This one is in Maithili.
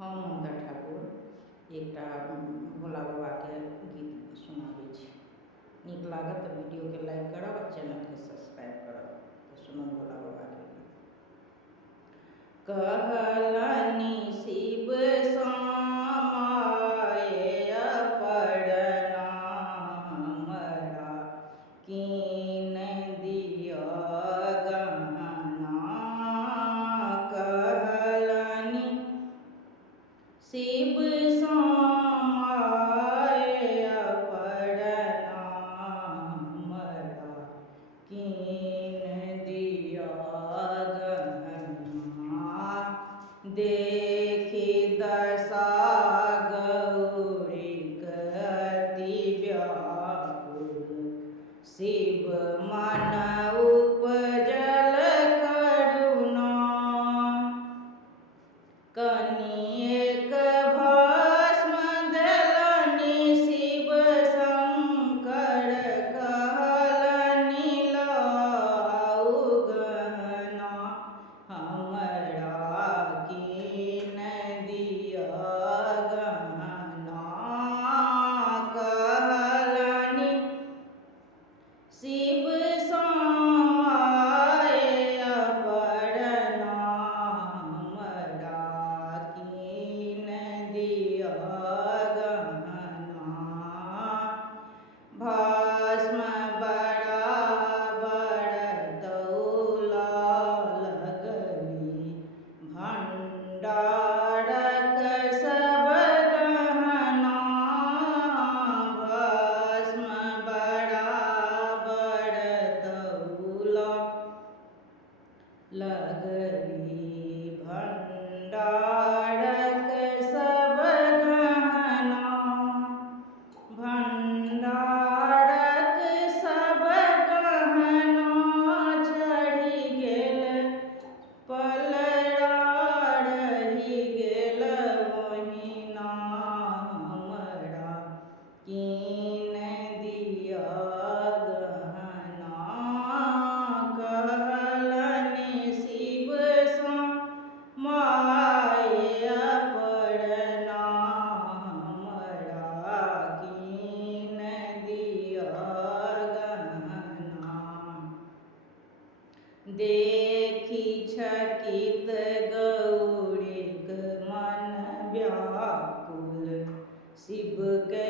हम ममता ठाकुर एकटा भोला बाबा के गीत सुनाबै छी। नीक लागत तऽ वीडियो के लाइक करब और चैनल के सब्सक्राइब करब। तो सुनो भोला बाबा के गीत। कहलनि शिव समाय पड़ना हमरा कीन दिअ गहना। कहलनि शिव समाय पड़ना हमरा कीन दिअ गहना। देखि दशा गौरीक अति व्याकुल शिव मन उपजल करुणा। कनिएक भस्म देलनि शिव शंकर कहलनि लाउ गहना हमरा कीन दिअ गहना। कहलनि शिव समाय पड़ना हमरा कीन दिअ गहना। भस्म बराबर तौला लगली भंडारक सब गहना। भस्म बराबर तौला लगली भंडारक सब गहना। भंडारक सब गहना चढ़ि गेल पलड़ा रहि गेल ओहिना हमरा कीन दिअ गहना। कहलनि शिव समाय पड़ना हमरा कीन दिअ गहना। देखि चकित गौरीक मन व्याकुल शिव के